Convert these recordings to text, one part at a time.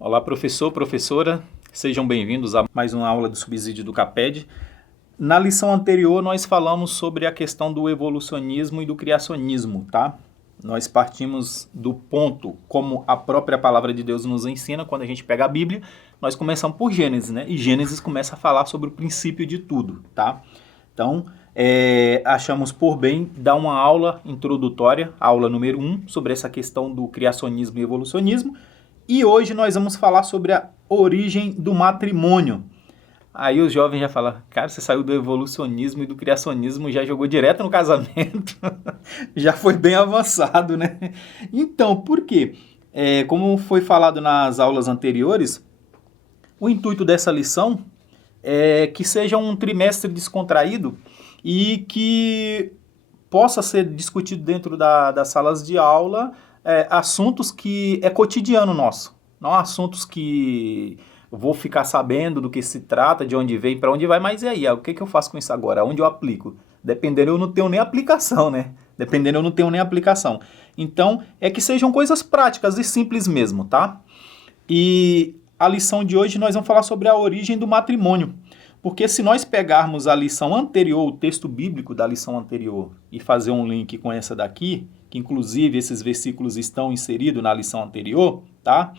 Olá, professor, professora, sejam bem-vindos a mais uma aula do subsídio do CAPED. Na lição anterior, nós falamos sobre a questão do evolucionismo e do criacionismo, tá? Nós partimos do ponto, como a própria palavra de Deus nos ensina, quando a gente pega a Bíblia, nós começamos por Gênesis, né? E Gênesis começa a falar sobre o princípio de tudo, tá? Então, achamos por bem dar uma aula introdutória, aula número 1, sobre essa questão do criacionismo e evolucionismo. E hoje nós vamos falar sobre a origem do matrimônio. Aí os jovens já falam, cara, você saiu do evolucionismo e do criacionismo, já jogou direto no casamento, já foi bem avançado, né? Então, por quê? Como foi falado nas aulas anteriores, o intuito dessa lição é que seja um trimestre descontraído e que possa ser discutido dentro das salas de aula assuntos que é cotidiano nosso, não assuntos que eu vou ficar sabendo do que se trata, de onde vem, para onde vai, mas e aí, o que eu faço com isso agora? Onde eu aplico? Dependendo, eu não tenho nem aplicação, né? Dependendo, eu não tenho nem aplicação. Então, é que sejam coisas práticas e simples mesmo, tá? E a lição de hoje nós vamos falar sobre a origem do matrimônio. Porque se nós pegarmos a lição anterior, o texto bíblico da lição anterior, e fazer um link com essa daqui, que inclusive esses versículos estão inseridos na lição anterior, tá?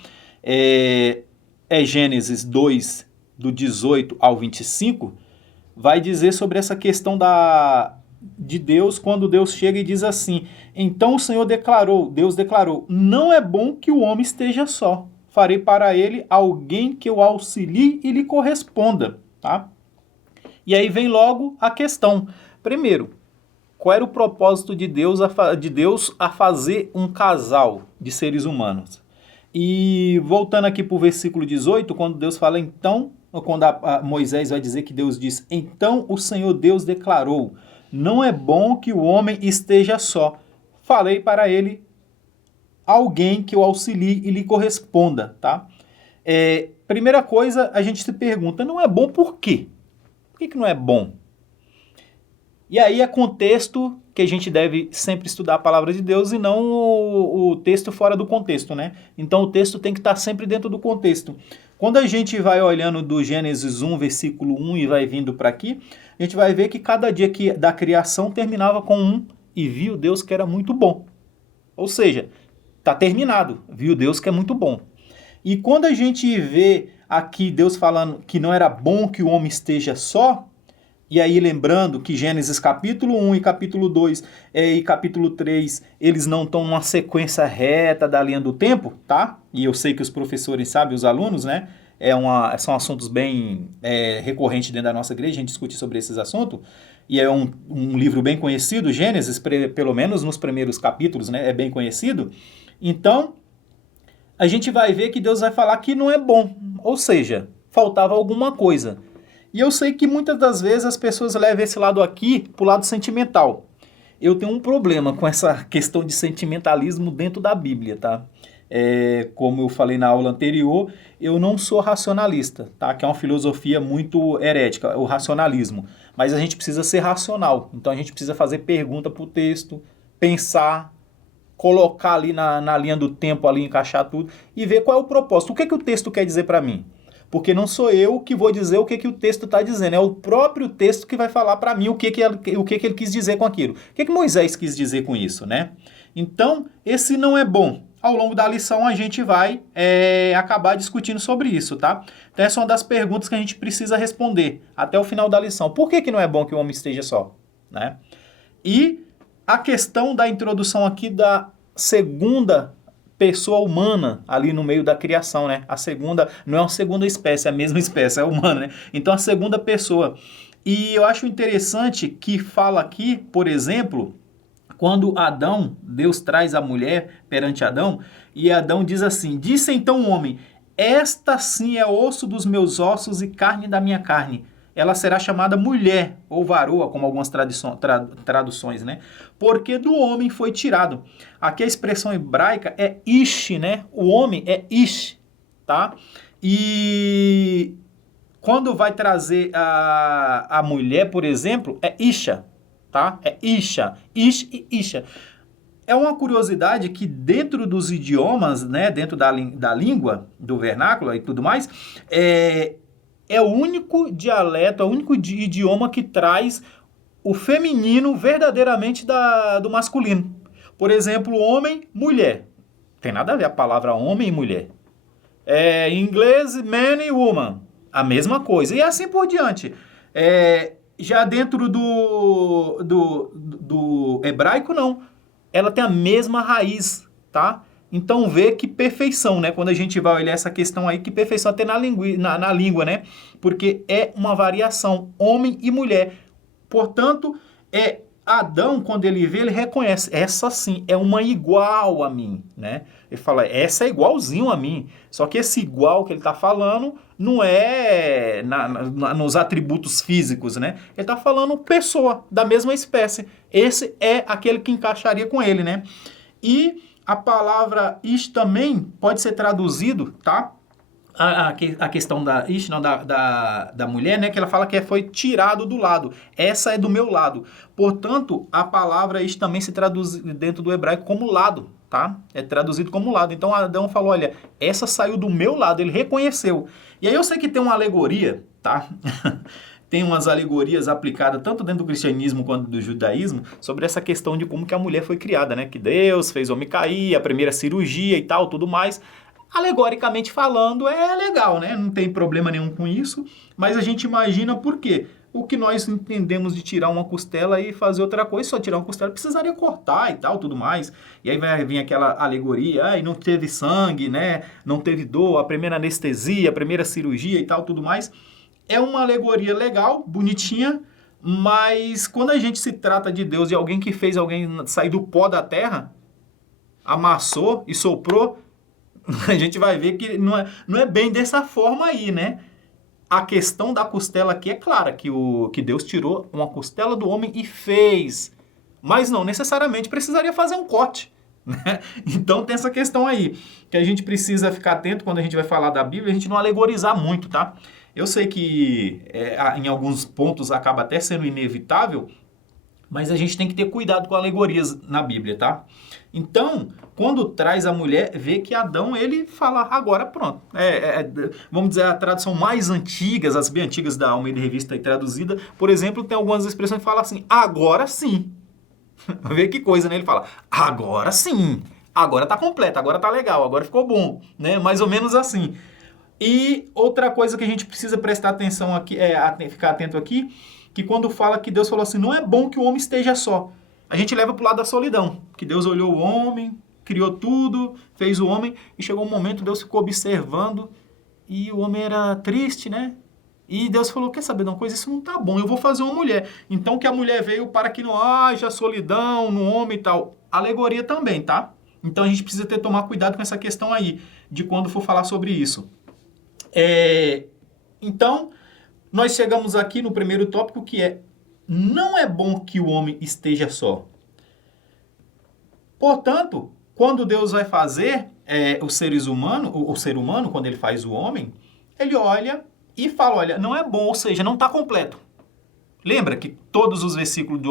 Gênesis 2, do 18 ao 25, vai dizer sobre essa questão de Deus, quando Deus chega e diz assim, então o Senhor declarou, Deus declarou, não é bom que o homem esteja só, farei para ele alguém que o auxilie e lhe corresponda, tá? E aí vem logo a questão. Primeiro, qual era o propósito de Deus a fazer um casal de seres humanos? E voltando aqui para o versículo 18, quando Deus fala então, quando Moisés vai dizer que Deus diz, então o Senhor Deus declarou, não é bom que o homem esteja só, farei para ele alguém que o auxilie e lhe corresponda, tá? Primeira coisa, a gente se pergunta, não é bom por quê? Por que não é bom? E aí é contexto que a gente deve sempre estudar a palavra de Deus e não o texto fora do contexto, né? Então o texto tem que estar sempre dentro do contexto. Quando a gente vai olhando do Gênesis 1, versículo 1 e vai vindo para aqui, a gente vai ver que cada dia da criação terminava com um e viu Deus que era muito bom. Ou seja, está terminado, viu Deus que é muito bom. E quando a gente vê aqui Deus falando que não era bom que o homem esteja só, e aí lembrando que Gênesis capítulo 1 e capítulo 2 e capítulo 3, eles não estão numa sequência reta da linha do tempo, tá? E eu sei que os professores sabem, os alunos, né? São assuntos bem recorrentes dentro da nossa igreja, a gente discute sobre esses assuntos, e é um livro bem conhecido, Gênesis, pelo menos nos primeiros capítulos, né? É bem conhecido. Então, a gente vai ver que Deus vai falar que não é bom, ou seja, faltava alguma coisa. E eu sei que muitas das vezes as pessoas levam esse lado aqui para o lado sentimental. Eu tenho um problema com essa questão de sentimentalismo dentro da Bíblia, tá? Como eu falei na aula anterior, eu não sou racionalista, tá? Que é uma filosofia muito herética, o racionalismo. Mas a gente precisa ser racional. Então a gente precisa fazer pergunta para o texto, pensar, colocar ali na linha do tempo, ali encaixar tudo e ver qual é o propósito. O que o texto quer dizer para mim? Porque não sou eu que vou dizer o que o texto está dizendo, é o próprio texto que vai falar para mim o que ele quis dizer com aquilo. O que Moisés quis dizer com isso, né? Então, esse não é bom. Ao longo da lição a gente vai acabar discutindo sobre isso, tá? Então essa é uma das perguntas que a gente precisa responder até o final da lição. Por que não é bom que o homem esteja só, né? E a questão da introdução aqui da segunda pessoa humana ali no meio da criação, né? A segunda, não é uma segunda espécie, é a mesma espécie, é humana, né? Então a segunda pessoa. E eu acho interessante que fala aqui, por exemplo, quando Adão, Deus traz a mulher perante Adão, e Adão diz assim, disse então o homem, esta sim é osso dos meus ossos e carne da minha carne. Ela será chamada mulher, ou varoa, como algumas traduções, né? Porque do homem foi tirado. Aqui a expressão hebraica é ish, né? O homem é ish, tá? E quando vai trazer a mulher, por exemplo, é isha, tá? É isha, ish e isha. é uma curiosidade que dentro dos idiomas, né, dentro da língua, do vernáculo e tudo mais, é o único dialeto, é o único idioma que traz o feminino verdadeiramente do masculino. Por exemplo, homem, mulher. Tem nada a ver a palavra homem e mulher. Em inglês, man e woman. A mesma coisa. E assim por diante. Já dentro do hebraico, não. Ela tem a mesma raiz, tá? Então vê que perfeição, né? Quando a gente vai olhar essa questão aí, que perfeição até na língua, né? Porque é uma variação, homem e mulher. Portanto, Adão, quando ele vê, ele reconhece, essa sim, é uma igual a mim, né? Ele fala, essa é igualzinho a mim. Só que esse igual que ele está falando não é nos atributos físicos, né? Ele está falando pessoa, da mesma espécie. Esse é aquele que encaixaria com ele, né? E a palavra ish também pode ser traduzido, tá? A questão da mulher, né, que ela fala que foi tirado do lado. Essa é do meu lado. Portanto, a palavra ish também se traduz dentro do hebraico como lado, tá? É traduzido como lado. Então Adão falou, olha, essa saiu do meu lado, ele reconheceu. E aí eu sei que tem uma alegoria, tá? Tem umas alegorias aplicadas tanto dentro do cristianismo quanto do judaísmo sobre essa questão de como que a mulher foi criada, né? Que Deus fez o homem cair, a primeira cirurgia e tal, tudo mais. Alegoricamente falando, é legal, né? Não tem problema nenhum com isso, mas a gente imagina por quê? O que nós entendemos de tirar uma costela e fazer outra coisa, só tirar uma costela, precisaria cortar e tal, tudo mais. E aí vai vir aquela alegoria, não teve sangue, né? Não teve dor, a primeira anestesia, a primeira cirurgia e tal, tudo mais. É uma alegoria legal, bonitinha, mas quando a gente se trata de Deus e alguém que fez alguém sair do pó da terra, amassou e soprou, a gente vai ver que não é bem dessa forma aí, né? A questão da costela aqui é clara, que Deus tirou uma costela do homem e fez. Mas não necessariamente precisaria fazer um corte, né? Então tem essa questão aí, que a gente precisa ficar atento quando a gente vai falar da Bíblia, a gente não alegorizar muito, tá? Eu sei que em alguns pontos acaba até sendo inevitável, mas a gente tem que ter cuidado com alegorias na Bíblia, tá? Então, quando traz a mulher, vê que Adão, ele fala, agora pronto. Vamos dizer, a tradução mais antigas, as bem antigas da Almeida Revista aí traduzida, por exemplo, tem algumas expressões que falam assim, agora sim. Vê que coisa, né? Ele fala, agora sim. Agora tá completo, agora tá legal, agora ficou bom, né? Mais ou menos assim. E outra coisa que a gente precisa prestar atenção aqui, ficar atento aqui, que quando fala que Deus falou assim, não é bom que o homem esteja só. A gente leva para o lado da solidão, que Deus olhou o homem, criou tudo, fez o homem, e chegou um momento, Deus ficou observando, e o homem era triste, né? E Deus falou, quer saber de uma coisa? Isso não tá bom, eu vou fazer uma mulher. Então que a mulher veio para que não haja solidão no homem e tal. Alegoria também, tá? Então a gente precisa tomar cuidado com essa questão aí, de quando for falar sobre isso. Então, nós chegamos aqui no primeiro tópico, que é, não é bom que o homem esteja só. Portanto, quando Deus vai fazer o ser humano, quando ele faz o homem, ele olha e fala, olha, não é bom, ou seja, não está completo. Lembra que todos os versículos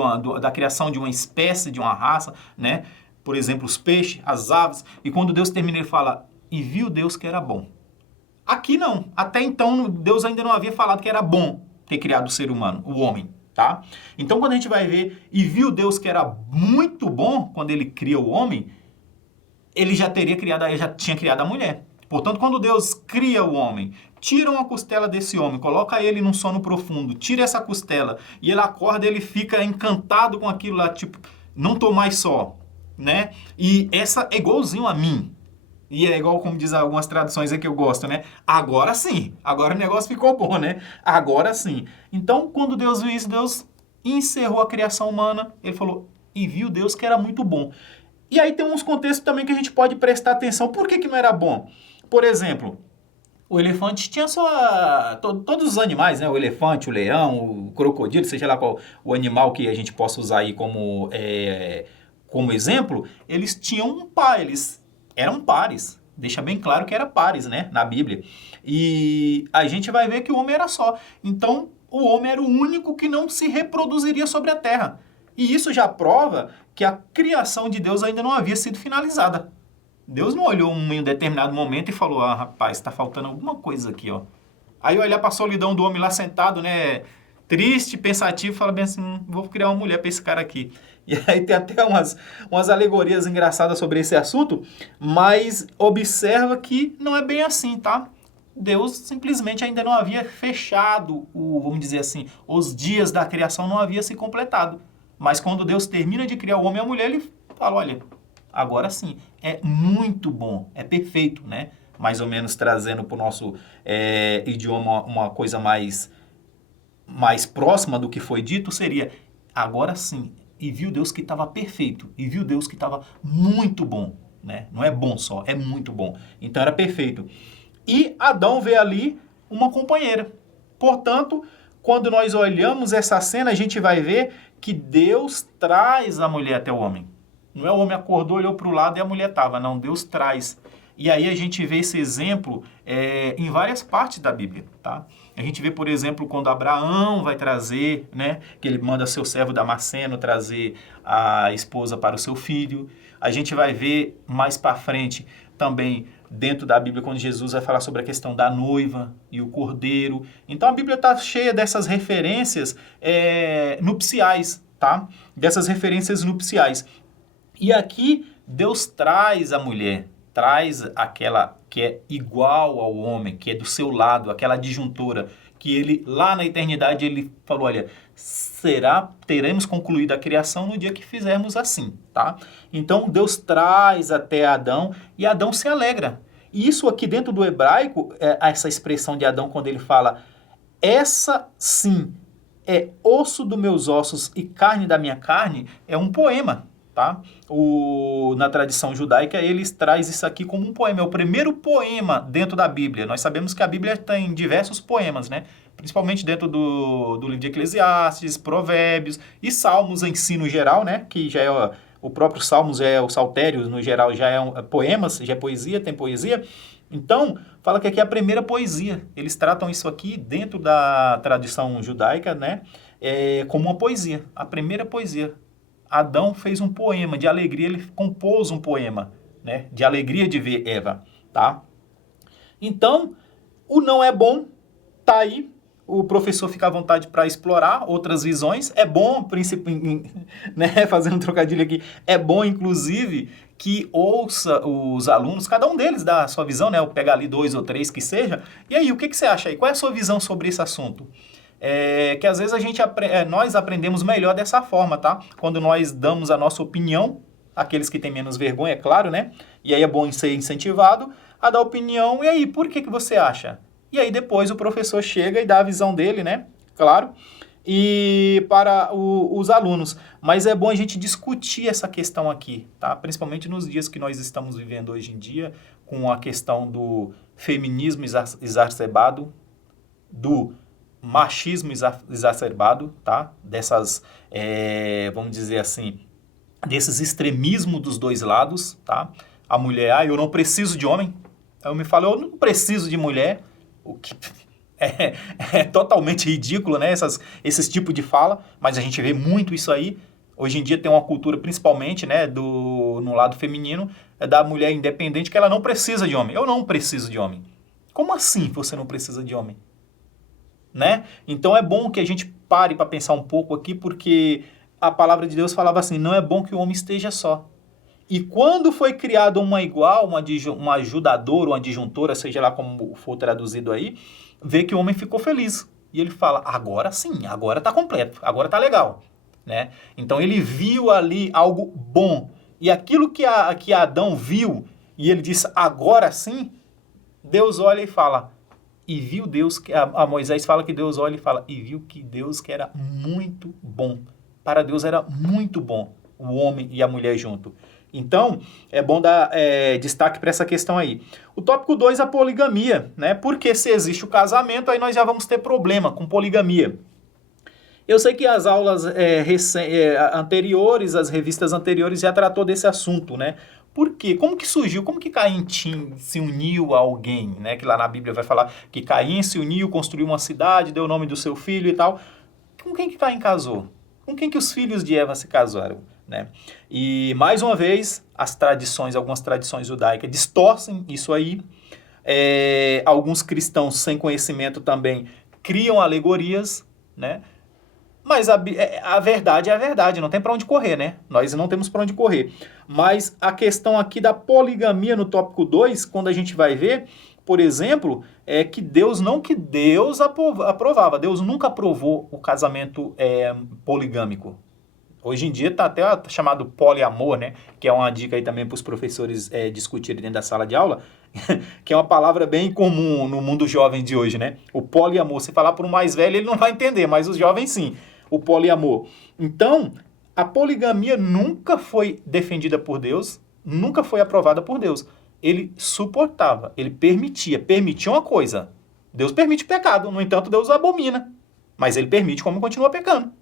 da criação de uma espécie, de uma raça, né? Por exemplo, os peixes, as aves, e quando Deus termina, ele fala, e viu Deus que era bom. Aqui não. Até então, Deus ainda não havia falado que era bom ter criado o ser humano, o homem, tá? Então, quando a gente vai ver, e viu Deus que era muito bom, quando ele cria o homem, ele já tinha criado a mulher. Portanto, quando Deus cria o homem, tira uma costela desse homem, coloca ele num sono profundo, tira essa costela, e ele acorda, ele fica encantado com aquilo lá, tipo, não tô mais só, né? E essa é igualzinho a mim. E é igual, como diz algumas traduções aí que eu gosto, né? Agora sim. Agora o negócio ficou bom, né? Agora sim. Então, quando Deus viu isso, Deus encerrou a criação humana. Ele falou, e viu Deus que era muito bom. E aí tem uns contextos também que a gente pode prestar atenção. Por que não era bom? Por exemplo, o elefante tinha todos os animais, né? O elefante, o leão, o crocodilo, seja lá qual o animal que a gente possa usar aí como exemplo, eles tinham um pai, eles eram pares. Deixa bem claro que era pares, né? Na Bíblia. E a gente vai ver que o homem era só. Então, o homem era o único que não se reproduziria sobre a terra. E isso já prova que a criação de Deus ainda não havia sido finalizada. Deus não olhou em um determinado momento e falou, ah, rapaz, está faltando alguma coisa aqui, ó. Aí olhar para a solidão do homem lá sentado, né, triste, pensativo, fala bem assim, vou criar uma mulher para esse cara aqui. E aí tem até umas alegorias engraçadas sobre esse assunto, mas observa que não é bem assim, tá? Deus simplesmente ainda não havia fechado, vamos dizer assim, os dias da criação não havia se completado. Mas quando Deus termina de criar o homem e a mulher, ele fala, olha, agora sim, é muito bom, é perfeito, né? Mais ou menos trazendo para o nosso idioma uma coisa mais próxima do que foi dito, seria, agora sim, e viu Deus que estava perfeito, e viu Deus que estava muito bom, né? Não é bom só, é muito bom. Então era perfeito. E Adão vê ali uma companheira. Portanto, quando nós olhamos essa cena, a gente vai ver que Deus traz a mulher até o homem. Não é o homem acordou, olhou para o lado e a mulher estava. Não, Deus traz. E aí a gente vê esse exemplo em várias partes da Bíblia, tá? A gente vê, por exemplo, quando Abraão vai trazer, né? Que ele manda seu servo Damasceno trazer a esposa para o seu filho. A gente vai ver mais para frente também dentro da Bíblia, quando Jesus vai falar sobre a questão da noiva e o cordeiro. Então a Bíblia está cheia dessas referências nupciais, tá? Dessas referências nupciais. E aqui Deus traz a mulher, traz aquela que é igual ao homem, que é do seu lado, aquela adjuntora, que ele, lá na eternidade, ele falou, olha, teremos concluído a criação no dia que fizermos assim, tá? Então, Deus traz até Adão e Adão se alegra. E isso aqui dentro do hebraico, essa expressão de Adão, quando ele fala, essa sim é osso dos meus ossos e carne da minha carne, é um poema, tá? Na tradição judaica, eles traz isso aqui como um poema. É o primeiro poema dentro da Bíblia. Nós sabemos que a Bíblia tem diversos poemas, né? Principalmente dentro do livro de Eclesiastes, Provérbios e Salmos em si no geral, né? Que já é o próprio Salmos, o Saltério no geral já é poemas, já é poesia, tem poesia. Então, fala que aqui é a primeira poesia. Eles tratam isso aqui dentro da tradição judaica, né? Como uma poesia, a primeira poesia. Adão fez um poema de alegria, ele compôs um poema, né, de alegria de ver Eva, tá? Então, o não é bom, tá aí, o professor fica à vontade para explorar outras visões, é bom, né, fazendo um trocadilho aqui, é bom, inclusive, que ouça os alunos, cada um deles dá a sua visão, né, eu pegar ali 2 ou 3 que seja, e aí, o que você acha aí? Qual é a sua visão sobre esse assunto? Que às vezes nós aprendemos melhor dessa forma, tá? Quando nós damos a nossa opinião, aqueles que têm menos vergonha, é claro, né? E aí é bom ser incentivado a dar opinião. E aí, por que você acha? E aí depois o professor chega e dá a visão dele, né? Claro. E para os alunos. Mas é bom a gente discutir essa questão aqui, tá? Principalmente nos dias que nós estamos vivendo hoje em dia, com a questão do feminismo exacerbado, do machismo exacerbado, tá? Dessas, vamos dizer assim, desses extremismos dos dois lados, tá? A mulher, eu não preciso de homem. Eu me falo, eu não preciso de mulher. O que é totalmente ridículo, né? Esses tipos de fala, mas a gente vê muito isso aí. Hoje em dia tem uma cultura, principalmente, né, no lado feminino, da mulher independente, que ela não precisa de homem. Eu não preciso de homem. Como assim você não precisa de homem? Né? Então é bom que a gente pare para pensar um pouco aqui, porque a palavra de Deus falava assim, não é bom que o homem esteja só. E quando foi criado uma igual, uma ajudadora, uma adjuntora, seja lá como for traduzido aí, vê que o homem ficou feliz. E ele fala, agora sim, agora está completo, agora está legal. Né? Então ele viu ali algo bom. E aquilo que Adão viu, e ele disse, agora sim, Deus olha e fala... E viu Deus, a Moisés fala que Deus olha e fala, e viu que Deus que era muito bom. Para Deus era muito bom o homem e a mulher junto. Então, é bom dar destaque para essa questão aí. O tópico 2, a poligamia, né? Porque se existe o casamento, aí nós já vamos ter problema com poligamia. Eu sei que as aulas anteriores, as revistas anteriores já tratou desse assunto, né? Por quê? Como que surgiu? Como que Caim se uniu a alguém, né? Que lá na Bíblia vai falar que Caim se uniu, construiu uma cidade, deu o nome do seu filho e tal. Com quem que Caim casou? Com quem que os filhos de Eva se casaram? né? E, mais uma vez, algumas tradições judaicas distorcem isso aí. Alguns cristãos sem conhecimento também criam alegorias, né? Mas a verdade é a verdade, não tem para onde correr, né? Nós não temos para onde correr. Mas a questão aqui da poligamia no tópico 2, quando a gente vai ver, por exemplo, é que Deus aprovava. Deus nunca aprovou o casamento poligâmico. Hoje em dia está até chamado poliamor, né? Que é uma dica aí também para os professores discutirem dentro da sala de aula, que é uma palavra bem comum no mundo jovem de hoje, né? O poliamor, se falar para o mais velho, ele não vai entender, mas os jovens sim, o poliamor. Então, a poligamia nunca foi defendida por Deus, nunca foi aprovada por Deus. Ele suportava, ele permitia uma coisa. Deus permite pecado, no entanto, Deus abomina. Mas ele permite como continua pecando,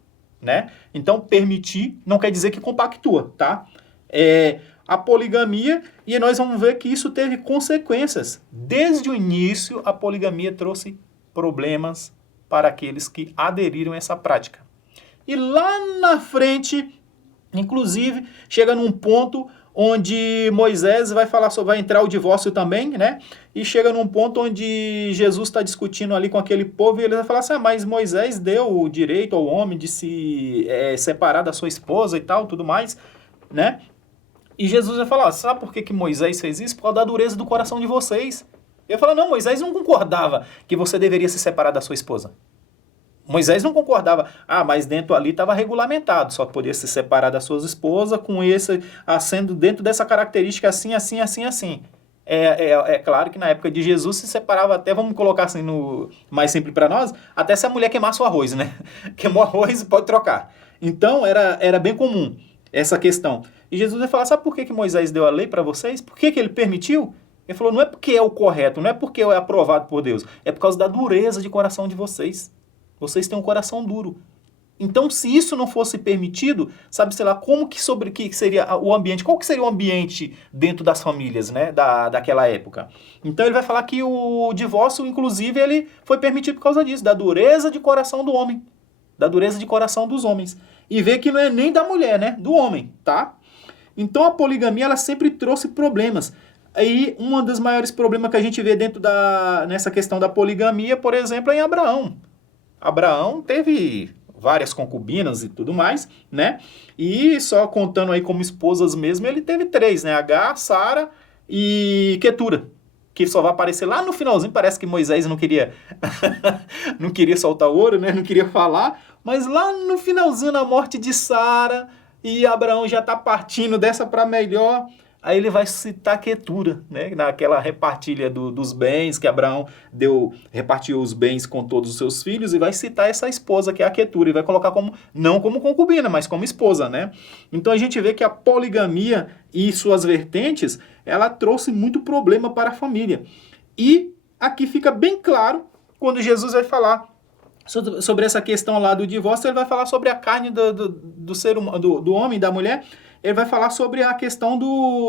né? Então, permitir não quer dizer que compactua, tá? A poligamia, e nós vamos ver que isso teve consequências. Desde o início, a poligamia trouxe problemas para aqueles que aderiram a essa prática. E lá na frente, inclusive, chega num ponto onde Moisés vai entrar o divórcio também, né? E chega num ponto onde Jesus está discutindo ali com aquele povo e ele vai falar assim, mas Moisés deu o direito ao homem de se separar da sua esposa e tal, tudo mais, né? E Jesus vai falar, sabe por que Moisés fez isso? Por causa da dureza do coração de vocês. Ele fala, não, Moisés não concordava que você deveria se separar da sua esposa. Moisés não concordava, mas dentro ali estava regulamentado, só podia se separar da sua esposa com esse, sendo dentro dessa característica assim, assim, assim, assim. É claro que na época de Jesus se separava até, vamos colocar assim no mais simples para nós, até se a mulher queimasse o arroz, né? Queimou arroz, pode trocar. Então era bem comum essa questão. E Jesus vai falar, sabe por que Moisés deu a lei para vocês? Por que ele permitiu? Ele falou, não é porque é o correto, não é porque é aprovado por Deus, é por causa da dureza de coração de vocês. Vocês têm um coração duro. Então, se isso não fosse permitido, sabe, sei lá, que seria o ambiente? Qual que seria o ambiente dentro das famílias, né, daquela época? Então, ele vai falar que o divórcio, inclusive, ele foi permitido por causa disso, da dureza de coração do homem, da dureza de coração dos homens. E vê que não é nem da mulher, né, do homem, tá? Então, a poligamia, ela sempre trouxe problemas. Aí, um dos maiores problemas que a gente vê nessa questão da poligamia, por exemplo, é em Abraão. Abraão teve várias concubinas e tudo mais, né? E só contando aí como esposas mesmo, ele teve 3, né? Agar, Sara e Quetura, que só vai aparecer lá no finalzinho. Parece que Moisés não queria não queria soltar ouro, né? Não queria falar, mas lá no finalzinho, na morte de Sara, e Abraão já tá partindo dessa para melhor. Aí ele vai citar Quetura, né? Naquela repartilha dos bens que Abraão repartiu os bens com todos os seus filhos, e vai citar essa esposa que é a Quetura, e vai colocar não como concubina, mas como esposa, né? Então a gente vê que a poligamia e suas vertentes, ela trouxe muito problema para a família. E aqui fica bem claro, quando Jesus vai falar sobre essa questão lá do divórcio, ele vai falar sobre a carne do ser humano, do homem e da mulher. Ele vai falar sobre a questão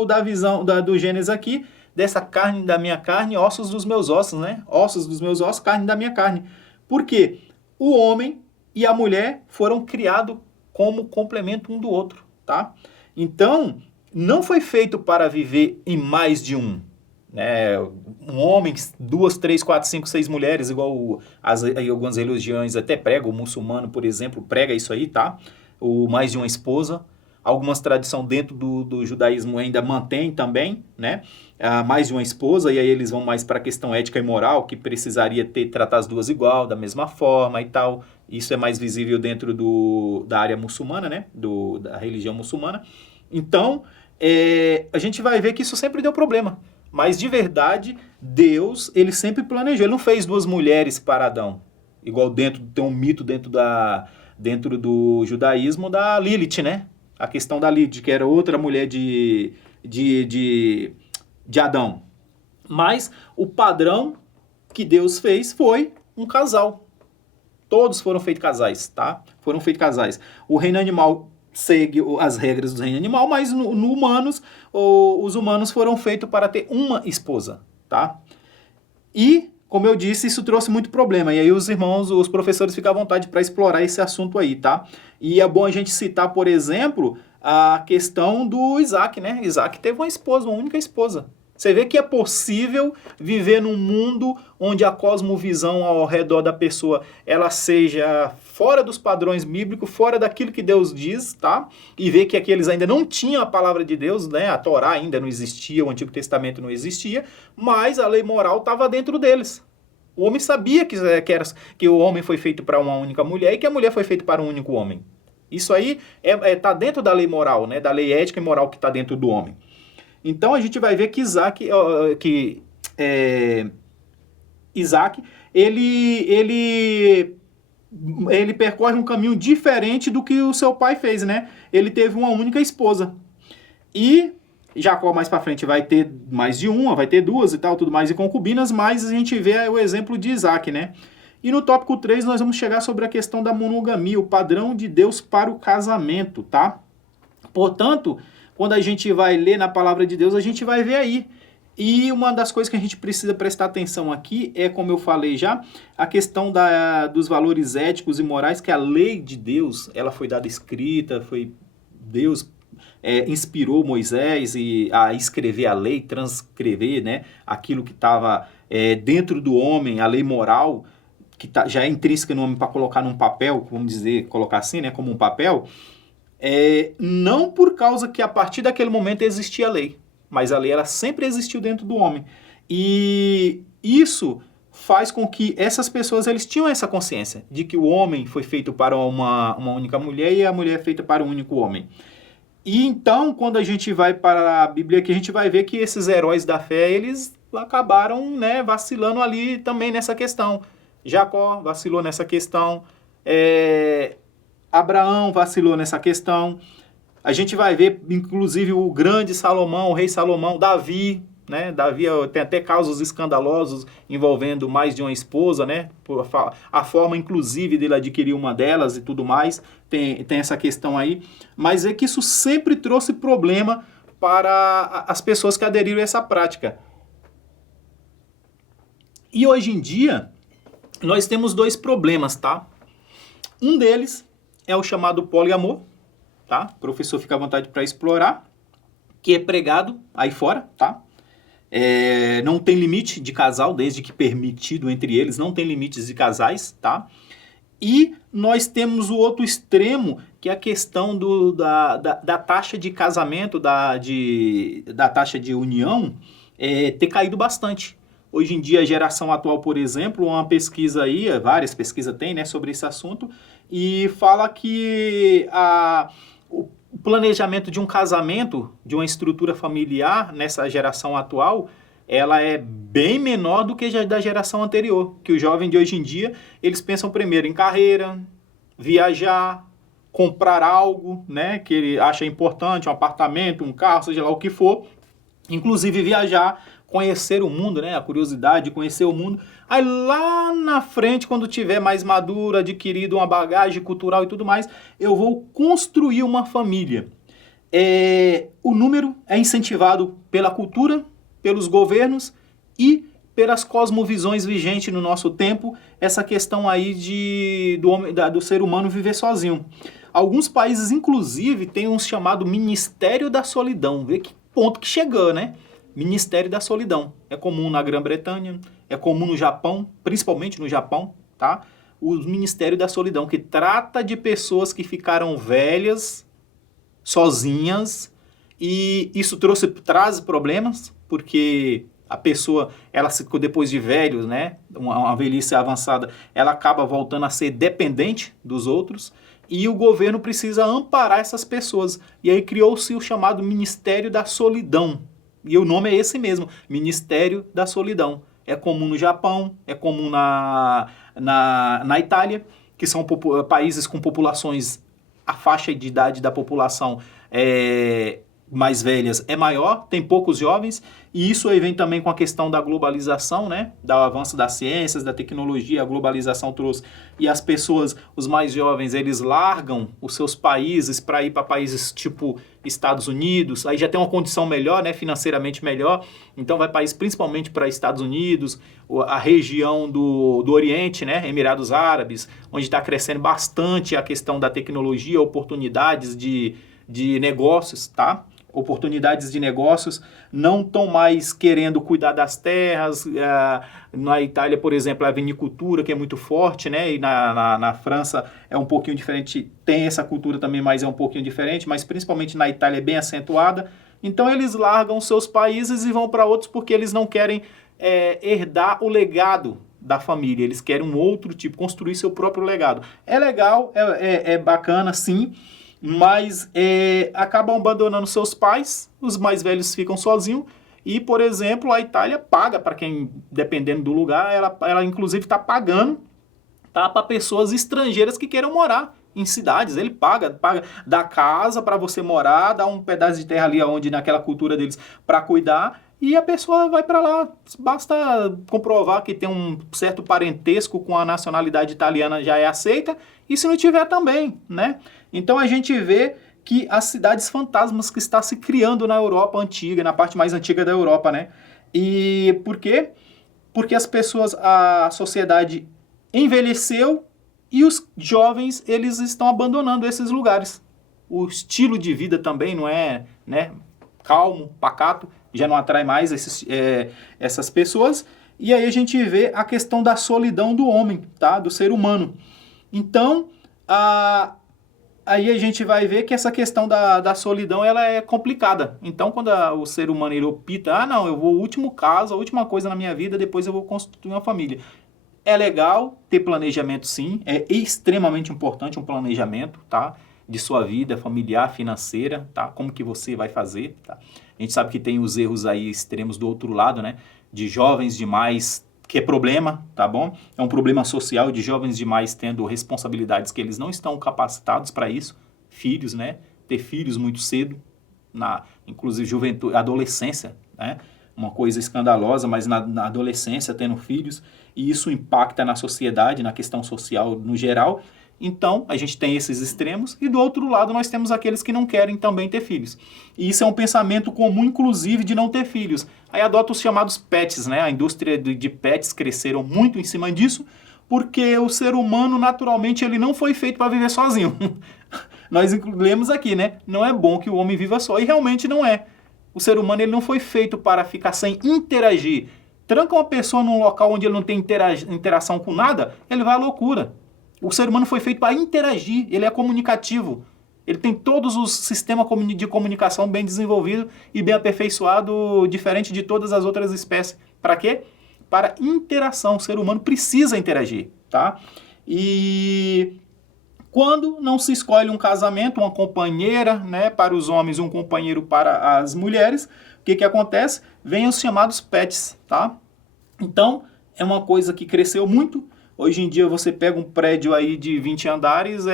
da visão do Gênesis aqui, dessa carne da minha carne, ossos dos meus ossos, né? Ossos dos meus ossos, carne da minha carne. Por quê? O homem e a mulher foram criados como complemento um do outro, tá? Então, não foi feito para viver em mais de um. Né? Um homem, 2, 3, 4, 5, 6 mulheres, igual algumas religiões até pregam, o muçulmano, por exemplo, prega isso aí, tá? O mais de uma esposa. Algumas tradições dentro do judaísmo ainda mantém também, né? Mais de uma esposa, e aí eles vão mais para a questão ética e moral, que precisaria tratar as duas igual, da mesma forma e tal. Isso é mais visível dentro da área muçulmana, né? Da religião muçulmana. Então, a gente vai ver que isso sempre deu problema. Mas, de verdade, Deus, ele sempre planejou. Ele não fez 2 mulheres para Adão. Igual tem um mito dentro do judaísmo da Lilith, né? A questão da Lilith, que era outra mulher de Adão. Mas o padrão que Deus fez foi um casal. Todos foram feitos casais, tá? Foram feitos casais. O reino animal segue as regras do reino animal, mas os humanos foram feitos para ter uma esposa, tá? E, como eu disse, isso trouxe muito problema. E aí os professores ficam à vontade para explorar esse assunto aí, tá? E é bom a gente citar, por exemplo, a questão do Isaac, né? Isaac teve uma esposa, uma única esposa. Você vê que é possível viver num mundo onde a cosmovisão ao redor da pessoa ela seja fora dos padrões bíblicos, fora daquilo que Deus diz, tá? E ver que aqueles ainda não tinham a palavra de Deus, né? A Torá ainda não existia, o Antigo Testamento não existia, mas a lei moral estava dentro deles. O homem sabia que o homem foi feito para uma única mulher e que a mulher foi feita para um único homem. Isso aí tá dentro da lei moral, né? Da lei ética e moral que está dentro do homem. Então a gente vai ver que Isaac ele percorre um caminho diferente do que o seu pai fez, né? Ele teve uma única esposa. E Jacó mais para frente vai ter mais de uma, vai ter duas e tal, tudo mais, e concubinas, mas a gente vê o exemplo de Isaac, né? E no tópico 3 nós vamos chegar sobre a questão da monogamia, o padrão de Deus para o casamento, tá? Portanto, quando a gente vai ler na palavra de Deus, a gente vai ver aí. E uma das coisas que a gente precisa prestar atenção aqui é, como eu falei já, a questão dos valores éticos e morais, que a lei de Deus, ela foi dada escrita, Deus inspirou Moisés a escrever a lei, transcrever, né, aquilo que estava dentro do homem, a lei moral, que já é intrínseca no homem para colocar num papel, vamos dizer, colocar assim, né, como um papel, não por causa que a partir daquele momento existia a lei, mas a lei ela sempre existiu dentro do homem. E isso faz com que essas pessoas eles tinham essa consciência de que o homem foi feito para uma única mulher e a mulher é feita para um único homem. E então, quando a gente vai para a Bíblia, que a gente vai ver que esses heróis da fé, eles acabaram, né, vacilando ali também nessa questão. Jacó vacilou nessa questão, Abraão vacilou nessa questão. A gente vai ver, inclusive, o grande Salomão, o rei Salomão, Davi, né? Davi tem até casos escandalosos envolvendo mais de uma esposa, né? Por a forma, inclusive, dele adquirir uma delas e tudo mais. Tem essa questão aí. Mas é que isso sempre trouxe problema para as pessoas que aderiram a essa prática. E hoje em dia, nós temos dois problemas, tá? Um deles é o chamado poliamor, tá? O professor fica à vontade para explorar, que é pregado aí fora, tá? Não tem limite de casal, desde que permitido entre eles, não tem limites de casais, tá? E nós temos o outro extremo, que é a questão da taxa de casamento, da taxa de união, ter caído bastante. Hoje em dia, a geração atual, por exemplo, uma pesquisa aí, várias pesquisas tem, né, sobre esse assunto, e fala que o planejamento de um casamento, de uma estrutura familiar nessa geração atual, ela é bem menor do que a da geração anterior. Que o jovem de hoje em dia, eles pensam primeiro em carreira, viajar, comprar algo, né, que ele acha importante, um apartamento, um carro, seja lá o que for, inclusive viajar, conhecer o mundo, né, a curiosidade de conhecer o mundo. Aí lá na frente, quando tiver mais maduro, adquirido uma bagagem cultural e tudo mais, eu vou construir uma família. O número é incentivado pela cultura, pelos governos e pelas cosmovisões vigentes no nosso tempo, essa questão aí do ser humano viver sozinho. Alguns países, inclusive, têm um chamado Ministério da Solidão. Vê que ponto que chegou, né? Ministério da Solidão. É comum na Grã-Bretanha, é comum no Japão, principalmente no Japão, tá? O Ministério da Solidão, que trata de pessoas que ficaram velhas, sozinhas, e isso traz problemas, porque a pessoa, ela depois de velhos, né, uma velhice avançada, ela acaba voltando a ser dependente dos outros, e o governo precisa amparar essas pessoas. E aí criou-se o chamado Ministério da Solidão. E o nome é esse mesmo, Ministério da Solidão. É comum no Japão, é comum na Itália, que são países com populações, a faixa de idade da população mais velhas é maior, tem poucos jovens, e isso aí vem também com a questão da globalização, né? Do avanço das ciências, da tecnologia, a globalização trouxe, e as pessoas, os mais jovens, eles largam os seus países para ir para países tipo Estados Unidos, aí já tem uma condição melhor, né? Financeiramente melhor, então vai principalmente para Estados Unidos, a região do Oriente, né? Emirados Árabes, onde está crescendo bastante a questão da tecnologia, oportunidades de de negócios, tá? Oportunidades de negócios, não estão mais querendo cuidar das terras. Na Itália, por exemplo, a vinicultura, que é muito forte, né? E na França é um pouquinho diferente, tem essa cultura também, mas é um pouquinho diferente, mas principalmente na Itália é bem acentuada. Então eles largam seus países e vão para outros porque eles não querem herdar o legado da família, eles querem um outro tipo, construir seu próprio legado. É legal, é bacana, sim, mas acabam abandonando seus pais, os mais velhos ficam sozinhos, e, por exemplo, a Itália paga para quem, dependendo do lugar, ela inclusive está pagando, tá, para pessoas estrangeiras que queiram morar em cidades. Ele paga dá casa para você morar, dá um pedaço de terra ali onde naquela cultura deles para cuidar, e a pessoa vai para lá. Basta comprovar que tem um certo parentesco com a nacionalidade italiana, já é aceita, e se não tiver também, né? Então a gente vê que as cidades fantasmas que está se criando na Europa antiga, na parte mais antiga da Europa, né? E por quê? Porque a sociedade envelheceu e os jovens, eles estão abandonando esses lugares. O estilo de vida também não é, né, calmo, pacato, já não atrai mais essas pessoas. E aí a gente vê a questão da solidão do homem, tá? Do ser humano. Então, aí a gente vai ver que essa questão da solidão, ela é complicada. Então, quando o ser humano ele opta, não, eu vou, o último caso, a última coisa na minha vida, depois eu vou constituir uma família. É legal ter planejamento, sim, é extremamente importante um planejamento, tá? De sua vida familiar, financeira, tá? Como que você vai fazer, tá? A gente sabe que tem os erros aí extremos do outro lado, né? De jovens demais, que é problema, tá bom? É um problema social de jovens demais tendo responsabilidades que eles não estão capacitados para isso. Filhos, né? Ter filhos muito cedo, inclusive juventude, adolescência, né? Uma coisa escandalosa, mas na adolescência tendo filhos, e isso impacta na sociedade, na questão social no geral. Então, a gente tem esses extremos, e do outro lado nós temos aqueles que não querem também ter filhos. E isso é um pensamento comum, inclusive, de não ter filhos. Aí adota os chamados pets, né? A indústria de pets cresceram muito em cima disso, porque o ser humano, naturalmente, ele não foi feito para viver sozinho. Nós lemos aqui, né? Não é bom que o homem viva só, e realmente não é. O ser humano ele não foi feito para ficar sem interagir. Tranca uma pessoa num local onde ele não tem interação com nada, ele vai à loucura. O ser humano foi feito para interagir, ele é comunicativo. Ele tem todos os sistemas de comunicação bem desenvolvidos e bem aperfeiçoado, diferente de todas as outras espécies. Para quê? Para interação. O ser humano precisa interagir, tá? E quando não se escolhe um casamento, uma companheira, né, para os homens, um companheiro para as mulheres, o que acontece? Vem os chamados pets, tá? Então, é uma coisa que cresceu muito. Hoje em dia você pega um prédio aí de 20 andares,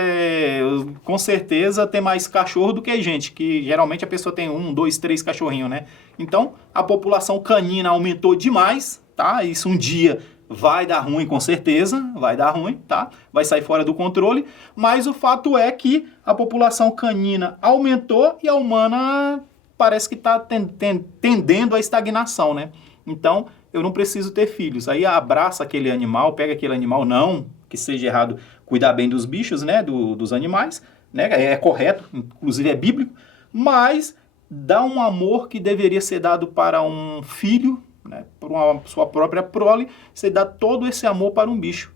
com certeza tem mais cachorro do que gente, que geralmente a pessoa tem 1, 2, 3 cachorrinhos, né? Então, a população canina aumentou demais, tá? Isso um dia vai dar ruim, com certeza, vai dar ruim, tá? Vai sair fora do controle, mas o fato é que a população canina aumentou e a humana parece que está tendendo à estagnação, né? Então, eu não preciso ter filhos. Aí abraça aquele animal, pega aquele animal, não que seja errado cuidar bem dos bichos, né, dos animais, né, é correto, inclusive é bíblico, mas dá um amor que deveria ser dado para um filho, né, por sua própria prole, você dá todo esse amor para um bicho.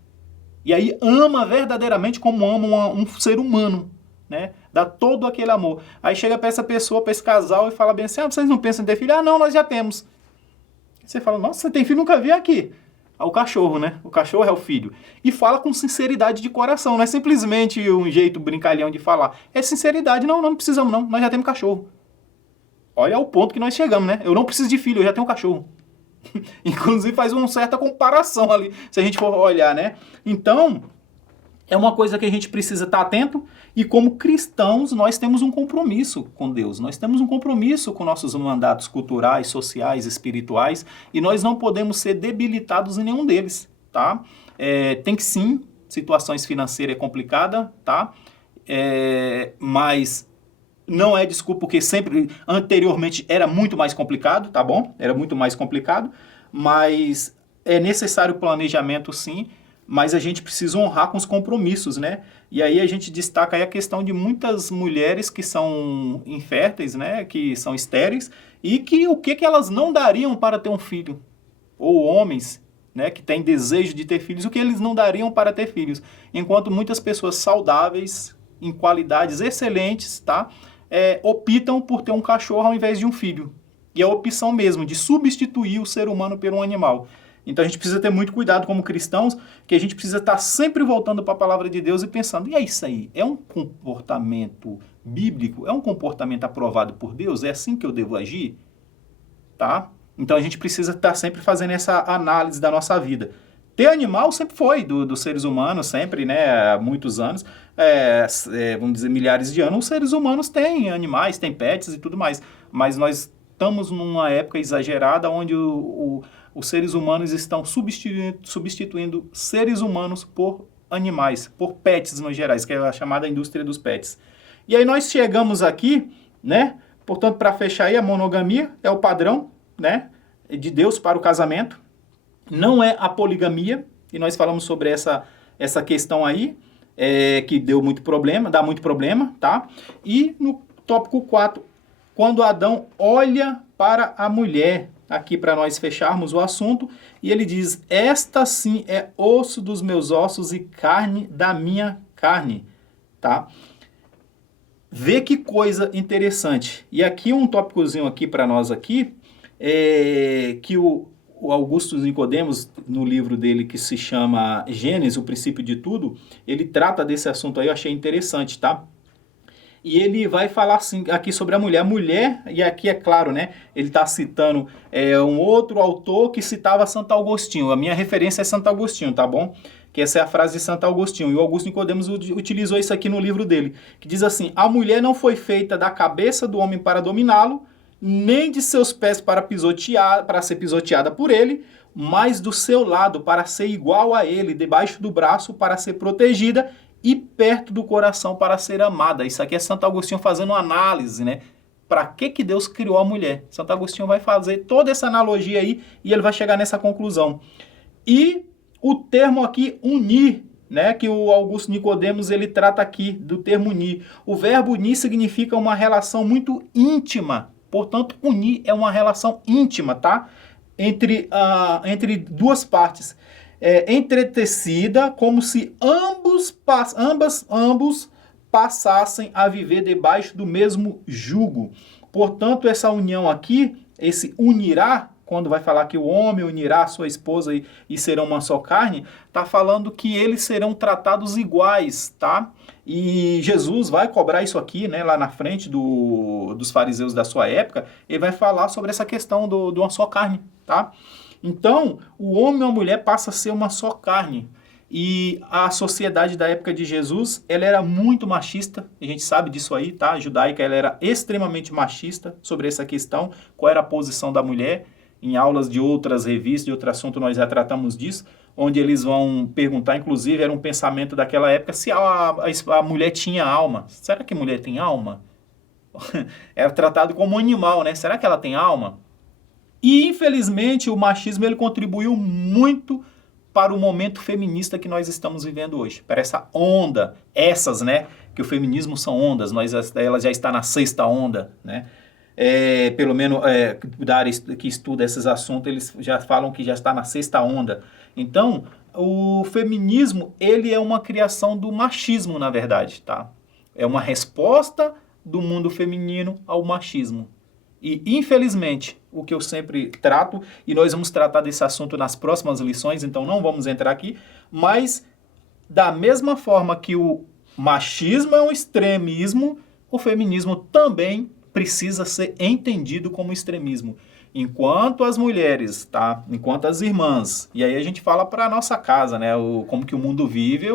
E aí ama verdadeiramente como ama um ser humano, né? Dá todo aquele amor. Aí chega para essa pessoa, para esse casal e fala bem assim, vocês não pensam em ter filho? Ah, não, nós já temos. Você fala, nossa, você tem filho? Nunca vi aqui. O cachorro, né? O cachorro é o filho. E fala com sinceridade de coração, não é simplesmente um jeito brincalhão de falar. É sinceridade, não precisamos não, nós já temos cachorro. Olha o ponto que nós chegamos, né? Eu não preciso de filho, eu já tenho um cachorro. Inclusive faz uma certa comparação ali, se a gente for olhar, né? Então, é uma coisa que a gente precisa estar atento, e como cristãos nós temos um compromisso com Deus, nós temos um compromisso com nossos mandatos culturais, sociais, espirituais, e nós não podemos ser debilitados em nenhum deles, tá? Tem que sim, situações financeiras é complicada, tá? Mas não é desculpa, porque sempre, anteriormente, era muito mais complicado, tá bom? Era muito mais complicado, mas é necessário planejamento sim, mas a gente precisa honrar com os compromissos, né? E aí a gente destaca aí a questão de muitas mulheres que são inférteis, né? Que são estéreis, e que o que elas não dariam para ter um filho? Ou homens, né, que têm desejo de ter filhos, o que eles não dariam para ter filhos? Enquanto muitas pessoas saudáveis, em qualidades excelentes, tá? Optam por ter um cachorro ao invés de um filho. E a opção mesmo de substituir o ser humano por um animal. Então a gente precisa ter muito cuidado como cristãos, que a gente precisa estar sempre voltando para a palavra de Deus e pensando, e é isso aí? É um comportamento bíblico? É um comportamento aprovado por Deus? É assim que eu devo agir? Tá? Então a gente precisa estar sempre fazendo essa análise da nossa vida. Ter animal sempre foi dos seres humanos, sempre, né, há muitos anos, vamos dizer, milhares de anos, os seres humanos têm animais, têm pets e tudo mais, mas nós estamos numa época exagerada onde os seres humanos estão substituindo seres humanos por animais, por pets no geral, que é a chamada indústria dos pets. E aí nós chegamos aqui, né, portanto, para fechar aí, a monogamia é o padrão, né, de Deus para o casamento, não é a poligamia, e nós falamos sobre essa questão aí, que dá muito problema, tá? E no tópico 4, quando Adão olha para a mulher, aqui para nós fecharmos o assunto, e ele diz, esta sim é osso dos meus ossos e carne da minha carne, tá? Vê que coisa interessante. E aqui um tópicozinho aqui para nós aqui, que o Augusto Nicodemos, no livro dele que se chama Gênesis, o princípio de tudo, ele trata desse assunto aí, eu achei interessante, tá? E ele vai falar assim, aqui sobre a mulher. A mulher, e aqui é claro, né? Ele está citando um outro autor que citava Santo Agostinho. A minha referência é Santo Agostinho, tá bom? Que essa é a frase de Santo Agostinho. E o Augusto Nicodemos utilizou isso aqui no livro dele, que diz assim, a mulher não foi feita da cabeça do homem para dominá-lo, nem de seus pés para ser pisoteada por ele, mas do seu lado para ser igual a ele, debaixo do braço para ser protegida e perto do coração para ser amada. Isso aqui é Santo Agostinho fazendo uma análise, né? Para que Deus criou a mulher? Santo Agostinho vai fazer toda essa analogia aí e ele vai chegar nessa conclusão. E o termo aqui, unir, né, que o Augusto Nicodemos ele trata aqui do termo unir. O verbo unir significa uma relação muito íntima. Portanto, unir é uma relação íntima, tá? Entre duas partes. Entretecida, como se ambos passassem a viver debaixo do mesmo jugo. Portanto, essa união aqui, esse unirá, quando vai falar que o homem unirá a sua esposa e serão uma só carne, está falando que eles serão tratados iguais, tá? E Jesus vai cobrar isso aqui, né, lá na frente dos fariseus da sua época, ele vai falar sobre essa questão de uma só carne, tá? Então, o homem e a mulher passam a ser uma só carne. E a sociedade da época de Jesus, ela era muito machista, a gente sabe disso aí, tá? A judaica, ela era extremamente machista sobre essa questão, qual era a posição da mulher. Em aulas de outras revistas, de outro assunto, nós já tratamos disso, onde eles vão perguntar, inclusive, era um pensamento daquela época, se a mulher tinha alma. Será que mulher tem alma? Era tratado como um animal, né? Será que ela tem alma? E, infelizmente, o machismo ele contribuiu muito para o momento feminista que nós estamos vivendo hoje. Para essa onda, né? Que o feminismo são ondas, ela já está na 6ª onda, né? Pelo menos da área que estuda esses assuntos, eles já falam que já está na 6ª onda. Então, o feminismo, ele é uma criação do machismo, na verdade, tá? É uma resposta do mundo feminino ao machismo. E, infelizmente, o que eu sempre trato, e nós vamos tratar desse assunto nas próximas lições, então não vamos entrar aqui, mas da mesma forma que o machismo é um extremismo, o feminismo também precisa ser entendido como extremismo. Enquanto as mulheres, tá? Enquanto as irmãs, e aí a gente fala para a nossa casa, né? Como que o mundo vive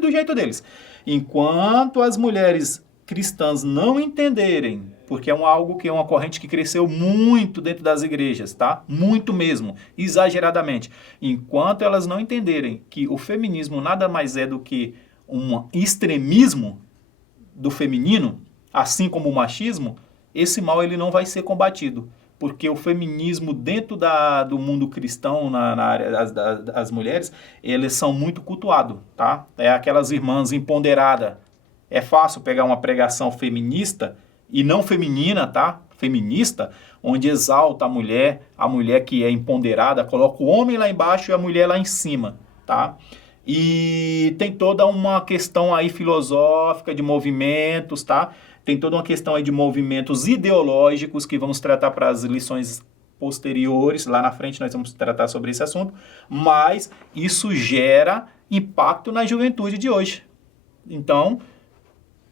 do jeito deles. Enquanto as mulheres cristãs não entenderem, porque é algo que é uma corrente que cresceu muito dentro das igrejas, tá? Muito mesmo, exageradamente. Enquanto elas não entenderem que o feminismo nada mais é do que um extremismo do feminino, assim como o machismo, esse mal ele não vai ser combatido. porque o feminismo dentro do mundo cristão, na área das mulheres, eles são muito cultuados, tá? É aquelas irmãs empoderadas. É fácil pegar uma pregação feminista e não feminina, tá? Feminista, onde exalta a mulher que é empoderada, coloca o homem lá embaixo e a mulher lá em cima, tá? E tem toda uma questão aí filosófica de movimentos, tá? Tem toda uma questão aí de movimentos ideológicos que vamos tratar para as lições posteriores. Lá na frente nós vamos tratar sobre esse assunto, mas isso gera impacto na juventude de hoje. Então,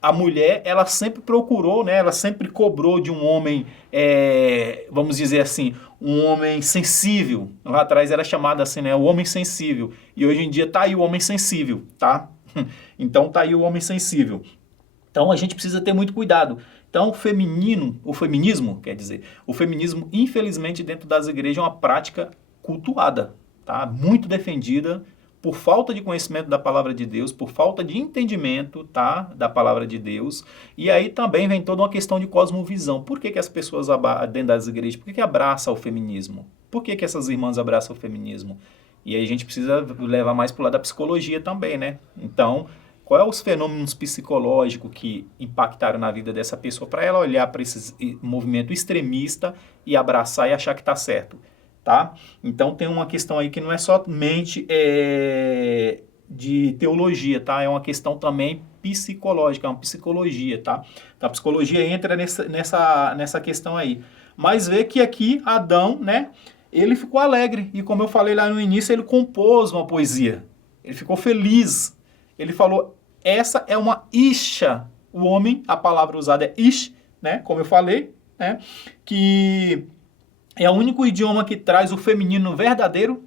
a mulher, ela sempre procurou, né? Ela sempre cobrou de um homem, vamos dizer assim, um homem sensível. Lá atrás era chamado assim, né? O homem sensível. E hoje em dia tá aí o homem sensível, tá? Então tá aí o homem sensível. Então a gente precisa ter muito cuidado. Então o feminismo, infelizmente, dentro das igrejas é uma prática cultuada, tá? Muito defendida por falta de conhecimento da palavra de Deus, por falta de entendimento, tá, da palavra de Deus. E aí também vem toda uma questão de cosmovisão. Por que as pessoas dentro das igrejas, por que abraçam o feminismo? Por que essas irmãs abraçam o feminismo? E aí a gente precisa levar mais para o lado da psicologia também, né? Então, quais são os fenômenos psicológicos que impactaram na vida dessa pessoa para ela olhar para esse movimento extremista e abraçar e achar que está certo? Tá? Então tem uma questão aí que não é somente de teologia, tá? É uma questão também psicológica, é uma psicologia, tá? Então, a psicologia entra nessa questão aí. Mas vê que aqui Adão, né? Ele ficou alegre e, como eu falei lá no início, ele compôs uma poesia. Ele ficou feliz. Ele falou, essa é uma isha. O homem, a palavra usada é ish, né? Como eu falei, né? Que é o único idioma que traz o feminino verdadeiro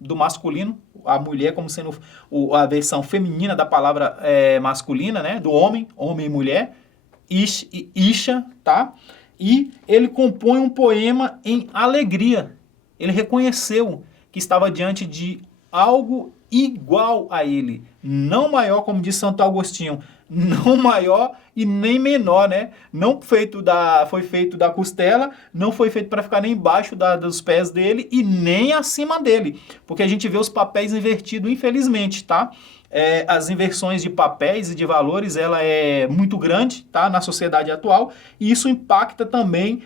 do masculino, a mulher como sendo a versão feminina da palavra masculina, né? Do homem, homem e mulher, ish e isha, tá? E ele compõe um poema em alegria. Ele reconheceu que estava diante de algo igual a ele, não maior, como diz Santo Agostinho, não maior e nem menor, né? Não foi feito da costela, não foi feito para ficar nem embaixo dos pés dele e nem acima dele, porque a gente vê os papéis invertidos, infelizmente, tá? As inversões de papéis e de valores, ela é muito grande, tá? Na sociedade atual, e isso impacta também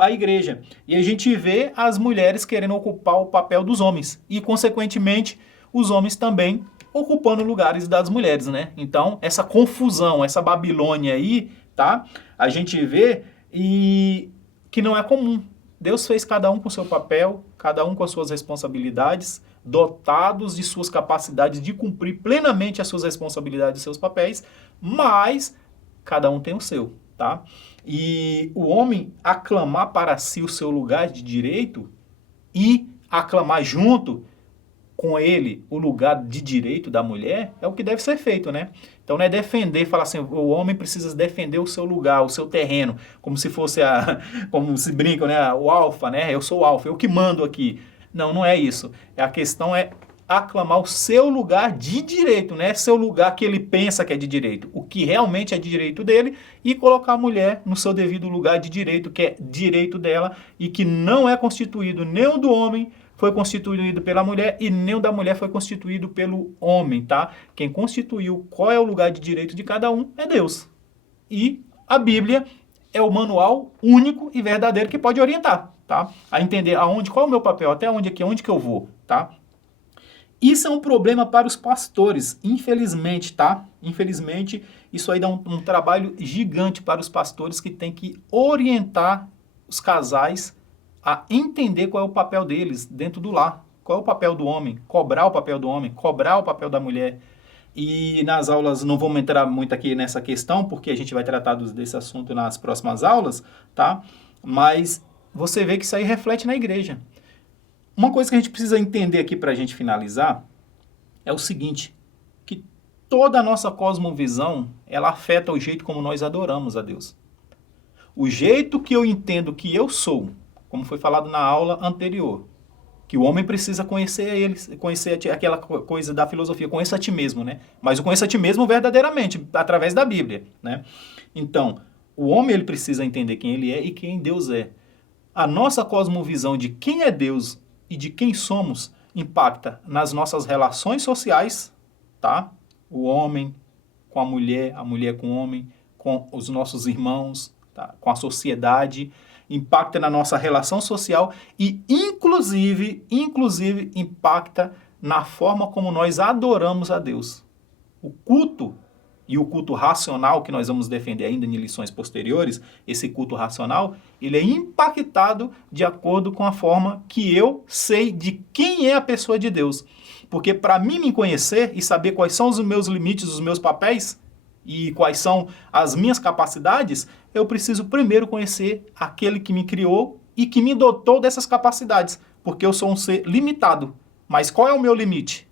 a igreja. E a gente vê as mulheres querendo ocupar o papel dos homens e, consequentemente, os homens também ocupando lugares das mulheres, né? Então, essa confusão, essa Babilônia aí, tá? A gente vê e que não é comum. Deus fez cada um com seu papel, cada um com as suas responsabilidades, dotados de suas capacidades de cumprir plenamente as suas responsabilidades e seus papéis, mas cada um tem o seu, tá? E o homem aclamar para si o seu lugar de direito e aclamar junto com ele o lugar de direito da mulher é o que deve ser feito, né? Então não é defender, falar assim, o homem precisa defender o seu lugar, o seu terreno, como se fosse como se brincam, né? O alfa, né? Eu sou o alfa, eu que mando aqui. Não, não é isso. A questão é aclamar o seu lugar de direito, né? Seu lugar que ele pensa que é de direito, o que realmente é de direito dele, e colocar a mulher no seu devido lugar de direito, que é direito dela, e que não é constituído nem o do homem, foi constituído pela mulher, e nem o da mulher foi constituído pelo homem, tá? Quem constituiu qual é o lugar de direito de cada um é Deus. E a Bíblia é o manual único e verdadeiro que pode orientar, tá? A entender qual é o meu papel, até onde que eu vou, tá? Isso é um problema para os pastores, infelizmente, tá? Infelizmente, isso aí dá um trabalho gigante para os pastores que tem que orientar os casais a entender qual é o papel deles dentro do lar. Qual é o papel do homem? Cobrar o papel do homem, cobrar o papel da mulher. E nas aulas, não vamos entrar muito aqui nessa questão, porque a gente vai tratar desse assunto nas próximas aulas, tá? Mas você vê que isso aí reflete na igreja. Uma coisa que a gente precisa entender aqui para a gente finalizar é o seguinte, que toda a nossa cosmovisão, ela afeta o jeito como nós adoramos a Deus. O jeito que eu entendo que eu sou, como foi falado na aula anterior, que o homem precisa conhecer ele, conhecer aquela coisa da filosofia, conheça a ti mesmo, né? Mas o conheça a ti mesmo verdadeiramente, através da Bíblia, né? Então, o homem ele precisa entender quem ele é e quem Deus é. a nossa cosmovisão de quem é Deus e de quem somos impacta nas nossas relações sociais, tá? O homem com a mulher com o homem, com os nossos irmãos, tá? Com a sociedade, impacta na nossa relação social e, inclusive, impacta na forma como nós adoramos a Deus. O culto e o culto racional, que nós vamos defender ainda em lições posteriores, esse culto racional, ele é impactado de acordo com a forma que eu sei de quem é a pessoa de Deus. Porque para mim me conhecer e saber quais são os meus limites, os meus papéis e quais são as minhas capacidades, eu preciso primeiro conhecer aquele que me criou e que me dotou dessas capacidades, porque eu sou um ser limitado. Mas qual é o meu limite?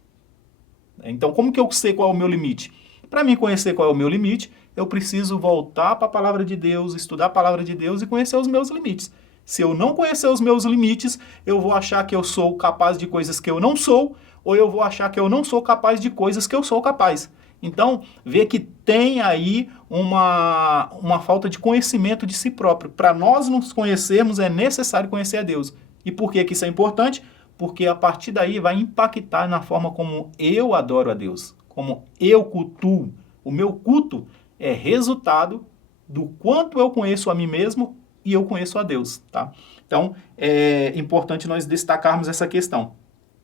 Então, como que eu sei qual é o meu limite? Para mim conhecer qual é o meu limite, eu preciso voltar para a palavra de Deus, estudar a palavra de Deus e conhecer os meus limites. Se eu não conhecer os meus limites, eu vou achar que eu sou capaz de coisas que eu não sou, ou eu vou achar que eu não sou capaz de coisas que eu sou capaz. Então, vê que tem aí uma falta de conhecimento de si próprio. Para nós nos conhecermos, é necessário conhecer a Deus. E por que isso é importante? Porque a partir daí vai impactar na forma como eu adoro a Deus, como eu cultuo. O meu culto é resultado do quanto eu conheço a mim mesmo e eu conheço a Deus, tá? Então, é importante nós destacarmos essa questão.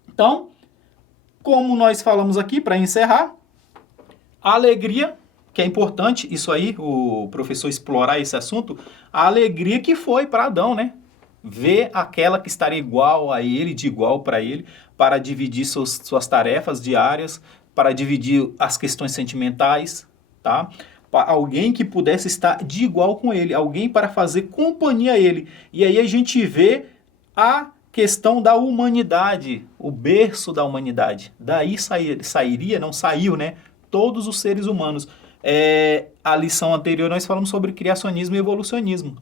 Então, como nós falamos aqui, para encerrar, a alegria, que é importante, isso aí, o professor explorar esse assunto, a alegria que foi para Adão, né? Ver aquela que estaria igual a ele, de igual para ele, para dividir suas tarefas diárias, para dividir as questões sentimentais, tá? Alguém que pudesse estar de igual com ele, alguém para fazer companhia a ele. E aí a gente vê a questão da humanidade, o berço da humanidade. Daí sairia, não saiu, né? Todos os seres humanos. A lição anterior nós falamos sobre criacionismo e evolucionismo.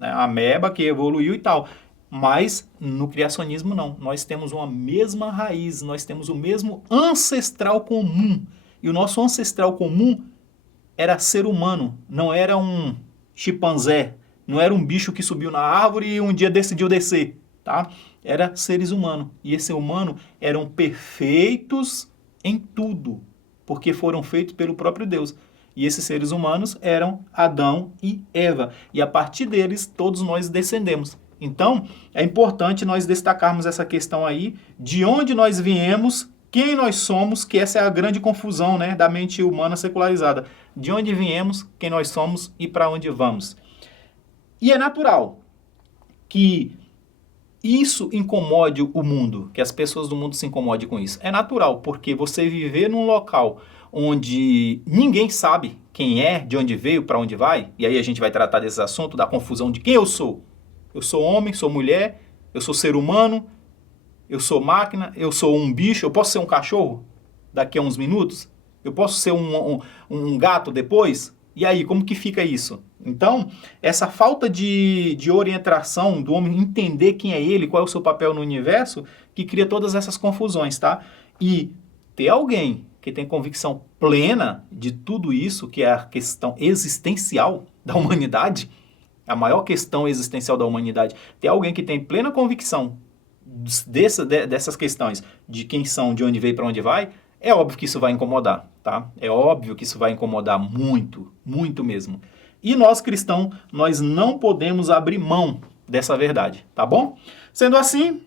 A ameba que evoluiu e tal. Mas no criacionismo não. Nós temos uma mesma raiz, nós temos o mesmo ancestral comum. E o nosso ancestral comum era ser humano, não era um chimpanzé, não era um bicho que subiu na árvore e um dia decidiu descer, tá? Era seres humanos. E esse humano eram perfeitos em tudo, porque foram feitos pelo próprio Deus. E esses seres humanos eram Adão e Eva. E a partir deles, todos nós descendemos. Então, é importante nós destacarmos essa questão aí, de onde nós viemos, quem nós somos, que essa é a grande confusão, né, da mente humana secularizada. De onde viemos, quem nós somos e para onde vamos. E é natural que isso incomode o mundo, que as pessoas do mundo se incomodem com isso. É natural, porque você viver num local onde ninguém sabe quem é, de onde veio, para onde vai, e aí a gente vai tratar desse assunto, da confusão de quem eu sou. Eu sou homem, sou mulher, eu sou ser humano, eu sou máquina, eu sou um bicho, eu posso ser um cachorro daqui a uns minutos? Eu posso ser um gato depois? E aí, como que fica isso? Então, essa falta de orientação do homem entender quem é ele, qual é o seu papel no universo, que cria todas essas confusões, tá? E ter alguém que tem convicção plena de tudo isso, que é a questão existencial da humanidade, a maior questão existencial da humanidade, ter alguém que tem plena convicção dessas questões, de quem são, de onde veio, para onde vai, é óbvio que isso vai incomodar, tá? É óbvio que isso vai incomodar muito, muito mesmo. E nós cristãos, nós não podemos abrir mão dessa verdade, tá bom? Sendo assim,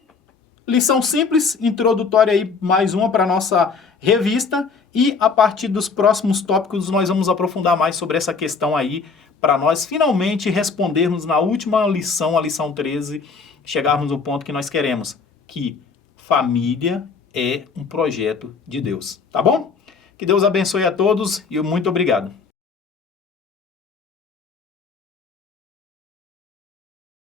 lição simples, introdutória aí, mais uma para nossa revista, e a partir dos próximos tópicos nós vamos aprofundar mais sobre essa questão aí, para nós finalmente respondermos na última lição, a lição 13, chegarmos no ponto que nós queremos, que família é um projeto de Deus, tá bom? Que Deus abençoe a todos e muito obrigado.